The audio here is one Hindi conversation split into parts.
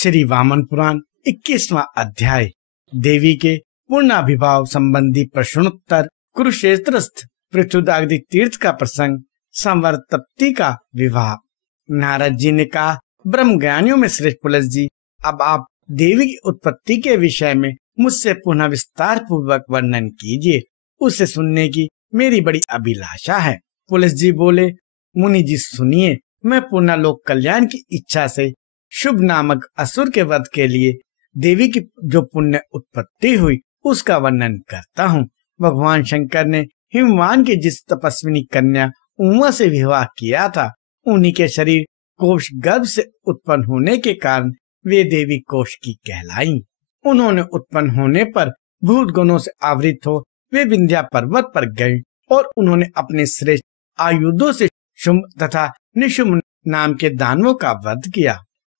श्री वामन पुराण 21वां अध्याय देवी के पूर्णाभिभाव संबंधी प्रश्नोत्तर। कुरुक्षेत्रस्थ पृथ्वीदाग्नि तीर्थ का प्रसंग। संवर तप्ती का विवाह। नारद जी ने कहा, ब्रह्म ज्ञानियों में श्रेष्ठ पुलस जी, अब आप देवी की उत्पत्ति के विषय में मुझसे पुनः विस्तार पूर्वक वर्णन कीजिए। उसे सुनने की मेरी बड़ी अभिलाषा है। पुलस जी बोले, मुनि जी सुनिए, मैं पुनः लोक कल्याण की इच्छा से शुभ नामक असुर के वध के लिए देवी की जो पुण्य उत्पत्ति हुई उसका वर्णन करता हूँ। भगवान शंकर ने हिमवान की जिस तपस्विनी कन्या उमा से विवाह किया था, उन्हीं के शरीर कोश गर्भ से उत्पन्न होने के कारण वे देवी कोश की कहलाईं। उन्होंने उत्पन्न होने पर भूत गुणों से आवृत हो वे विंध्या पर्वत पर गए और उन्होंने अपने श्रेष्ठ आयुधों से शुंभ तथा निशुंभ नाम के दानवों का वध किया।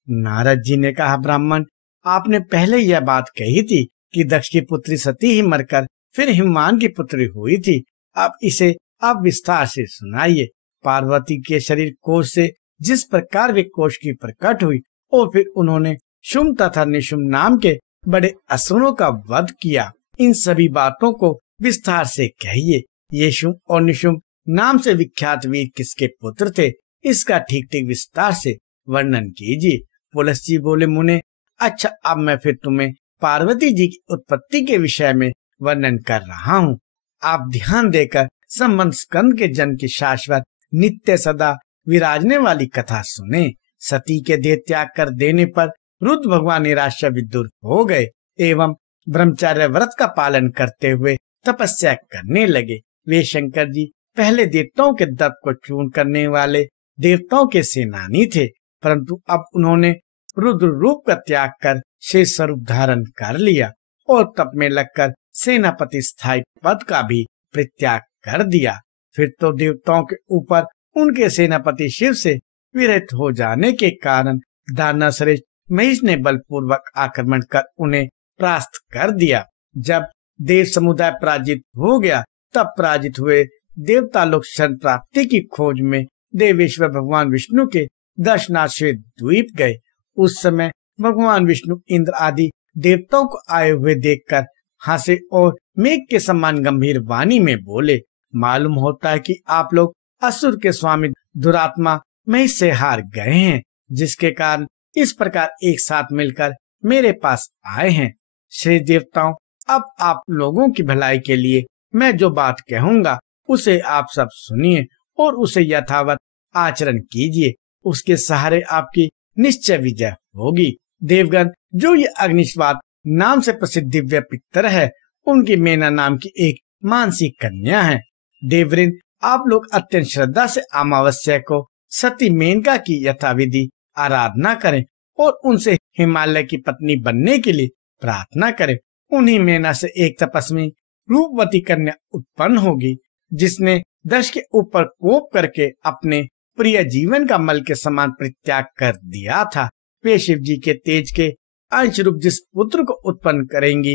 नारद जी ने कहा, ब्राह्मण, आपने पहले यह बात कही थी कि दक्ष की पुत्री सती ही मरकर फिर हिमवान की पुत्री हुई थी। अब इसे आप विस्तार से सुनाइए। पार्वती के शरीर कोश से जिस प्रकार वे कोश की प्रकट हुई और फिर उन्होंने शुंभ तथा निशुंभ नाम के बड़े असुरों का वध किया, इन सभी बातों को विस्तार से कहिए। ये शुंभ और निशुंभ नाम से विख्यात वीर किसके पुत्र थे, इसका ठीक ठीक विस्तार से वर्णन कीजिए। पुलस जी बोले, मुने, अच्छा, अब मैं फिर तुम्हें पार्वती जी की उत्पत्ति के विषय में वर्णन कर रहा हूँ। आप ध्यान देकर संबंध स्कंद के जन्म की शाश्वत नित्य सदा विराजने वाली कथा सुने। सती के देह त्याग कर देने पर रुद्र भगवान निराशा विदुर हो गए एवं ब्रह्मचर्य व्रत का पालन करते हुए तपस्या करने लगे। वे शंकर जी पहले देवताओं के दर्प को चूर्ण करने वाले देवताओं के सेनानी थे, परंतु अब उन्होंने रुद्र रूप का त्याग कर शेष स्वरूप धारण कर लिया और तप में लगकर सेनापति स्थायी पद का भी परित्याग कर दिया। फिर तो देवताओं के ऊपर उनके सेनापति शिव से विरहित हो जाने के कारण दानव श्रेष्ठ महिष ने बलपूर्वक आक्रमण कर उन्हें परास्त कर दिया। जब देव समुदाय पराजित हो गया, तब पराजित हुए देवता लोग शरण प्राप्ति की खोज में देवेश्वर भगवान विष्णु के दर्शनार्थ द्वीप गए। उस समय भगवान विष्णु इंद्र आदि देवताओं को आए हुए देखकर हंसे और मेघ के समान गंभीर वाणी में बोले, मालूम होता है कि आप लोग असुर के स्वामी दुरात्मा महिष से हार गए हैं, जिसके कारण इस प्रकार एक साथ मिलकर मेरे पास आए हैं। श्री देवताओं, अब आप लोगों की भलाई के लिए मैं जो बात कहूँगा उसे आप सब सुनिए और उसे यथावत आचरण कीजिए। उसके सहारे आपकी निश्चय विजय होगी। देवगण, जो ये अग्निश्वात नाम से प्रसिद्ध दिव्य पितर है, उनकी मेना नाम की एक मानसिक कन्या है। देववृंद, आप लोग अत्यंत श्रद्धा से अमावस्या को सती मेनका की यथाविधि आराधना करें और उनसे हिमालय की पत्नी बनने के लिए प्रार्थना करें। उन्हीं मेना से एक तपस्वी रूपवती कन्या उत्पन्न होगी, जिसने दक्ष के ऊपर कोप करके अपने प्रिय जीवन का मल के समान परित्याग कर दिया था। वे शिव जी के तेज के अंश रूप जिस पुत्र को उत्पन्न करेंगी,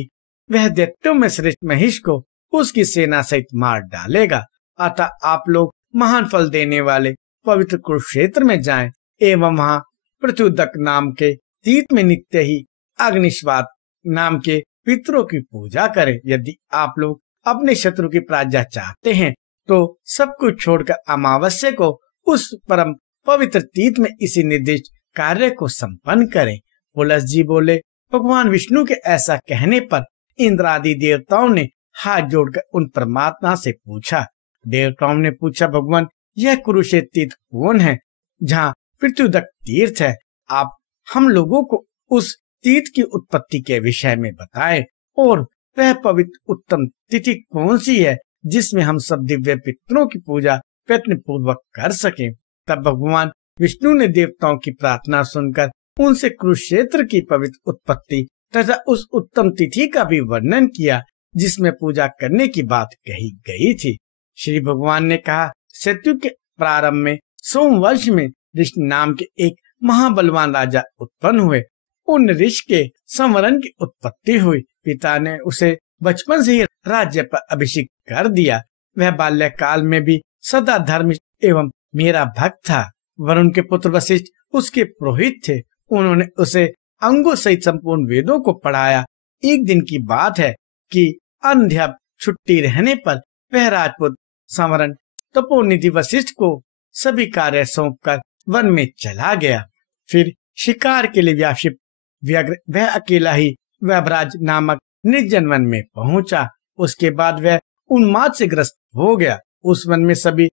वह दैत्यों में श्रेष्ठ महिष को उसकी सेना सहित मार डालेगा। अतः आप लोग महान फल देने वाले पवित्र कुरुक्षेत्र में जाएं एवं वहां पृथ्वीदक नाम के तीर्थ में नित्य ही अग्निश्वात नाम के पितरों की पूजा करें। यदि आप लोग अपने शत्रु की पराजय चाहते हैं तो सब कुछ छोड़कर अमावस्या को उस परम पवित्र तीर्थ में इसी निर्दिष्ट कार्य को संपन्न करें। पुलस जी बोले, भगवान विष्णु के ऐसा कहने पर इंद्र आदि देवताओं ने हाथ जोड़कर उन परमात्मा से पूछा। देवताओं ने पूछा, भगवान, यह कुरुक्षेत्र तीर्थ कौन है जहाँ पृथ्वीदक तीर्थ है? आप हम लोगों को उस तीर्थ की उत्पत्ति के विषय में बताएं और वह पवित्र उत्तम तिथि कौन सी है जिसमें हम सब दिव्य पितरों की पूजा प्रयत्न पूर्वक कर सकें। तब भगवान विष्णु ने देवताओं की प्रार्थना सुनकर उनसे कुरुक्षेत्र की पवित्र उत्पत्ति तथा उस उत्तम तिथि का भी वर्णन किया जिसमें पूजा करने की बात कही गई थी। श्री भगवान ने कहा, सतयुग के प्रारंभ में सोम वर्ष में ऋषि नाम के एक महाबलवान राजा उत्पन्न हुए। उन ऋषि के संवरण की उत्पत्ति हुई। पिता ने उसे बचपन से ही राज्य पर अभिषेक कर दिया। वह बाल्यकाल में भी सदा धर्मिष्ठ एवं मेरा भक्त था। वरुण के पुत्र वशिष्ठ उसके पुरोहित थे। उन्होंने उसे अंगों सहित संपूर्ण वेदों को पढ़ाया। एक दिन की बात है कि अंध्या छुट्टी रहने पर वह राजपूत संवरण तपोनिधि वशिष्ठ को सभी कार्य सौंपकर वन में चला गया। फिर शिकार के लिए व्याशिप व्यग्र वह अकेला ही व्यभराज नामक निर्जन वन में पहुंचा। उसके बाद वह उन्माद से ग्रस्त हो गया। उस वन में सभी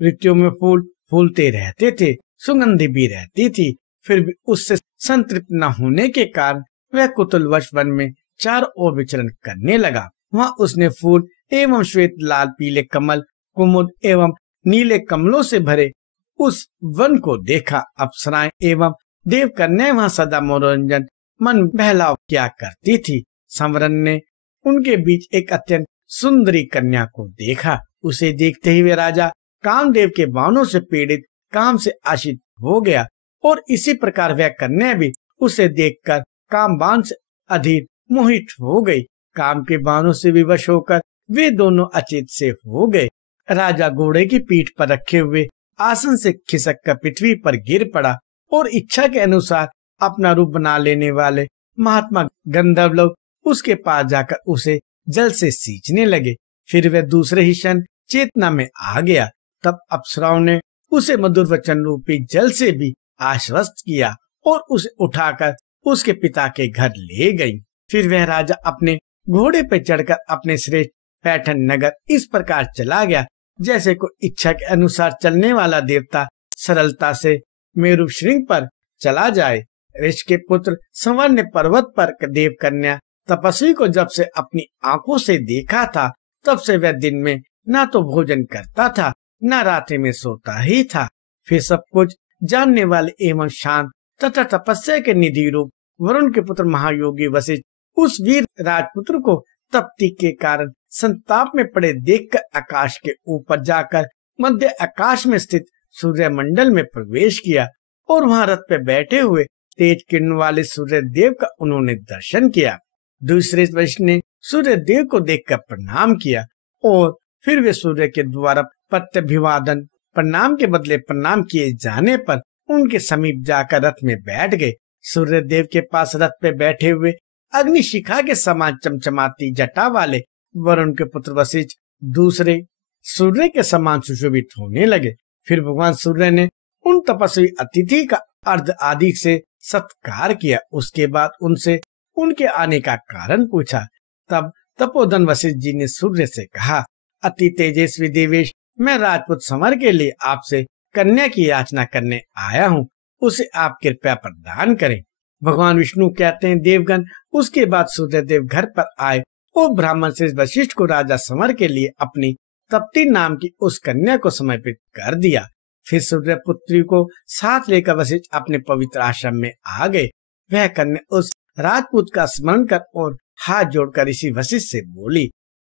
ऋतुओं में फूल फूलते रहते थे, सुगंधि भी रहती थी। फिर भी उससे संतृप्त न होने के कारण वह कुतूहलवश वन में चारों ओर विचरण करने लगा। वहाँ उसने फूल एवं श्वेत लाल पीले कमल, कुमुद एवं नीले कमलों से भरे उस वन को देखा। अप्सराएं एवं देव कन्याएं वहाँ सदा मनोरंजन मन बहलाव क्या करती थी। संवरण ने उनके बीच एक अत्यंत सुंदरी कन्या को देखा। उसे देखते ही वे राजा कामदेव के बाणों से पीड़ित काम से आशित हो गया और इसी प्रकार वह कन्या भी उसे देखकर काम बाण से अधीर मोहित हो गई। काम के बाणों से विवश होकर वे दोनों अचेत से हो गए। राजा घोड़े की पीठ पर रखे हुए आसन से खिसक कर पृथ्वी पर गिर पड़ा और इच्छा के अनुसार अपना रूप बना लेने वाले महात्मा गंधर्व लोग उसके पास जाकर उसे जल से सींचने लगे। फिर वह दूसरे ही क्षण चेतना में आ गया। तब अप्सराओं ने उसे मधुर वचन रूपी जल से भी आश्वस्त किया और उसे उठाकर उसके पिता के घर ले गई। फिर वह राजा अपने घोड़े पर चढ़कर अपने श्रेष्ठ पैठन नगर इस प्रकार चला गया जैसे कोई इच्छा के अनुसार चलने वाला देवता सरलता से मेरु श्रृंग पर चला जाए। ऋषि के पुत्र संवर ने पर्वत पर देव कन्या तपस्वी को जब से अपनी आंखों से देखा था तब से वह दिन में ना तो भोजन करता था न रात्रि में सोता ही था। फिर सब कुछ जानने वाले एवं शांत तथा तपस्या के निधि रूप वरुण के पुत्र महायोगी वशिष्ठ उस वीर राजपुत्र को तप्ती के कारण संताप में पड़े देखकर आकाश के ऊपर जाकर मध्य आकाश में स्थित सूर्य मंडल में प्रवेश किया और वहां रथ पे बैठे हुए तेज किरण वाले सूर्य देव का उन्होंने दर्शन किया। दूसरे वशिष्ठ ने सूर्य देव को देखकर प्रणाम किया और फिर वे सूर्य के द्वारा प्रत्यभिवादन प्रणाम के बदले प्रणाम किए जाने पर उनके समीप जाकर रथ में बैठ गए। सूर्य देव के पास रथ पे बैठे हुए अग्निशिखा के समान चमचमाती जटा वाले वरुण के पुत्र वशिष्ठ दूसरे सूर्य के समान सुशोभित होने लगे। फिर भगवान सूर्य ने उन तपस्वी अतिथि का अर्ध आदि से सत्कार किया। उसके बाद उनसे उनके आने का कारण पूछा। तब तपोधन वशिष्ठ जी ने सूर्य से कहा, अति तेजस्वी देवेश, मैं राजपूत संवर के लिए आपसे कन्या की याचना करने आया हूँ, उसे आप कृपया प्रदान करें। भगवान विष्णु कहते हैं, देवगण उसके बाद सूर्यदेव घर पर आए और ब्राह्मण श्रेष्ठ वशिष्ठ को राजा संवर के लिए अपनी तप्ती नाम की उस कन्या को समर्पित कर दिया। फिर सूर्य पुत्री को साथ लेकर वशिष्ठ अपने पवित्र आश्रम में आ गए। वह कन्या उस राजपूत का स्मरण कर और हाथ जोड़कर ऋषि वशिष्ठ से बोली।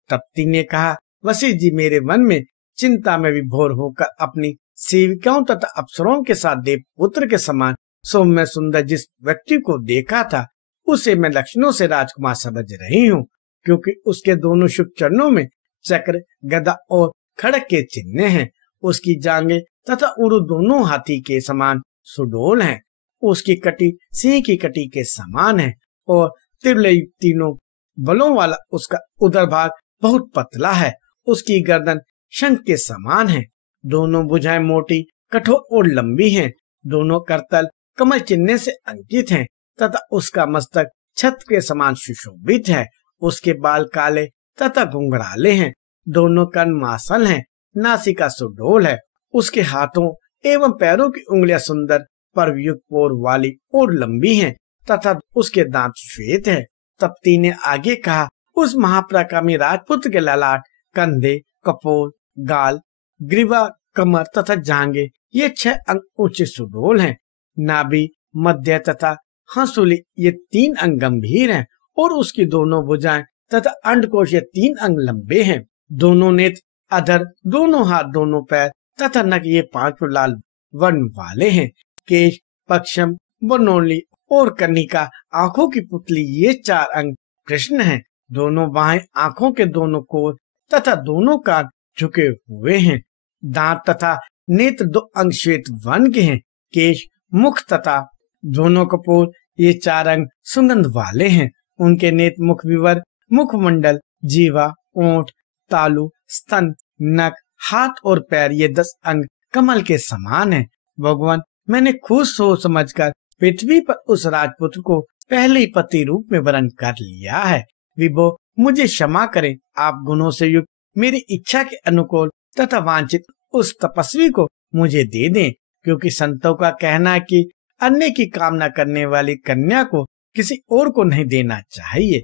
तप्ती ने कहा, वशिष्ठ जी, मेरे मन में चिंता में विभोर होकर अपनी सेविकाओं तथा अप्सराओं के साथ देव पुत्र के समान सौम्य सुंदर जिस व्यक्ति को देखा था उसे मैं लक्षणों से राजकुमार समझ रही हूँ, क्योंकि उसके दोनों शुभ चरणों में चक्र, गदा और खड़ग के चिन्ह हैं। उसकी जांघें तथा उरु दोनों हाथी के समान सुडौल हैं। उसकी कटी सिंह की कटी के समान है और तीनों बलों वाला उसका उदर भाग बहुत पतला है। उसकी गर्दन शंख के समान है। दोनों भुजाएं मोटी, कठोर और लंबी हैं। दोनों करतल कमल चिन्ह से अंकित हैं तथा उसका मस्तक छत्र के समान सुशोभित है। उसके बाल काले तथा घुंघराले हैं। दोनों कान मासल हैं। नासिका सुडौल है। उसके हाथों एवं पैरों की उंगलियां सुंदर पर्वयुक्त पोर वाली और लंबी हैं तथा उसके दांत श्वेत है। तप्ती ने आगे कहा, उस महापराक्रमी राजपुत्र के ललाट, कंधे, कपोल, गाल, ग्रीवा, कमर तथा जांघें ये 6 अंग ऊंचे सुडौल हैं। नाभि, मध्य तथा हंसुली ये 3 अंग गंभीर हैं और उसकी दोनों भुजाएं तथा अंडकोश ये 3 अंग लंबे हैं। दोनों नेत्र, अधर, दोनों हाथ, दोनों पैर तथा नख ये 5 लाल वर्ण वाले हैं। केश, पक्षम, बनोली और कनिका आंखों की पुतली ये 4 अंग कृष्ण हैं। दोनों बाहें आंखों के दोनों कोर तथा दोनों कान झुके हुए हैं। दांत तथा नेत्र 2 अंग श्वेत वर्ण के हैं। केश, मुख तथा दोनों कपोल ये 4 अंग सुगंध वाले हैं। उनके नेत्र, मुख विवर, मुखमंडल, जीवा, ओंठ, तालु, स्तन, नख, हाथ और पैर, ये 10 अंग कमल के समान हैं। भगवान, मैंने खुश सोच समझकर पृथ्वी पर उस राजपुत्र को पहले ही पति रूप में वरण कर लिया है। विभो, मुझे क्षमा करें। आप गुणों से युक्त मेरी इच्छा के अनुकूल तथा वांछित उस तपस्वी को मुझे दे दें, क्योंकि संतों का कहना है कि अन्य की कामना करने वाली कन्या को किसी और को नहीं देना चाहिए।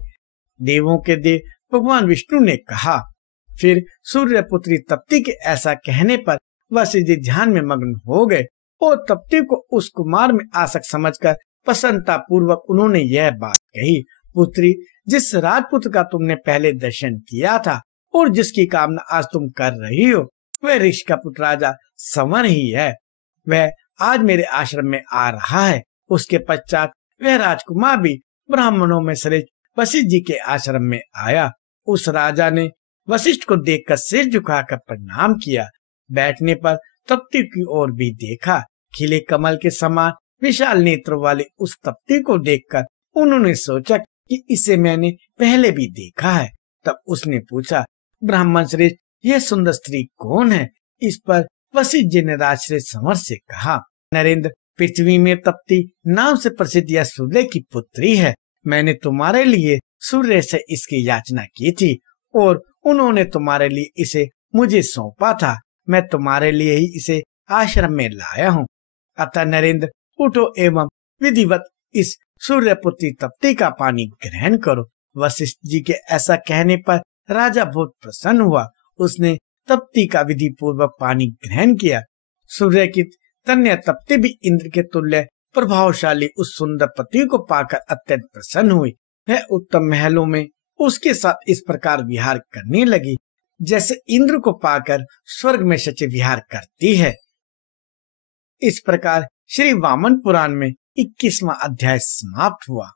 देवों के देव भगवान विष्णु ने कहा। फिर सूर्य पुत्री तप्ती के ऐसा कहने पर वशिष्ठ जी ध्यान में मग्न हो गए और तप्ती को उस कुमार में आसक्त समझकर प्रसन्नता पूर्वक उन्होंने यह बात कही। पुत्री, जिस राजपुत्र का तुमने पहले दर्शन किया था और जिसकी कामना आज तुम कर रही हो, वह ऋषि का पुत्र राजा संवर ही है। वह आज मेरे आश्रम में आ रहा है। उसके पश्चात वह राजकुमार भी ब्राह्मणों में श्रेष्ठ वशिष्ठ जी के आश्रम में आया। उस राजा ने वशिष्ठ को देखकर सिर झुकाकर प्रणाम किया। बैठने पर तप्ती की ओर भी देखा। खिले कमल के समान विशाल नेत्र वाले उस तप्ती को देखकर उन्होंने सोचा कि इसे मैंने पहले भी देखा है। तब उसने पूछा, ब्राह्मण श्रेष्ठ, यह सुंदर स्त्री कौन है? इस पर वशिष्ठ जी ने राजश्रेष्ठ संवर से कहा, नरेंद्र, पृथ्वी में तप्ती नाम से प्रसिद्ध यह सूर्य की पुत्री है। मैंने तुम्हारे लिए सूर्य से इसकी याचना की थी और उन्होंने तुम्हारे लिए इसे मुझे सौंपा था। मैं तुम्हारे लिए ही इसे आश्रम में लाया हूँ। अतः नरेंद्र, उठो एवं विधिवत इस सूर्य पुत्री तप्ती का पानी ग्रहण करो। वशिष्ठ जी के ऐसा कहने पर राजा बहुत प्रसन्न हुआ। उसने तप्ती का विधि पूर्वक पानी ग्रहण किया। सूर्य की कन्या तप्ती भी इंद्र के तुल्य प्रभावशाली उस सुंदर पति को पाकर अत्यंत प्रसन्न हुई। वह उत्तम महलों में उसके साथ इस प्रकार विहार करने लगी जैसे इंद्र को पाकर स्वर्ग में सच्चे विहार करती है। इस प्रकार श्री वामन पुराण में 21वां अध्याय समाप्त हुआ।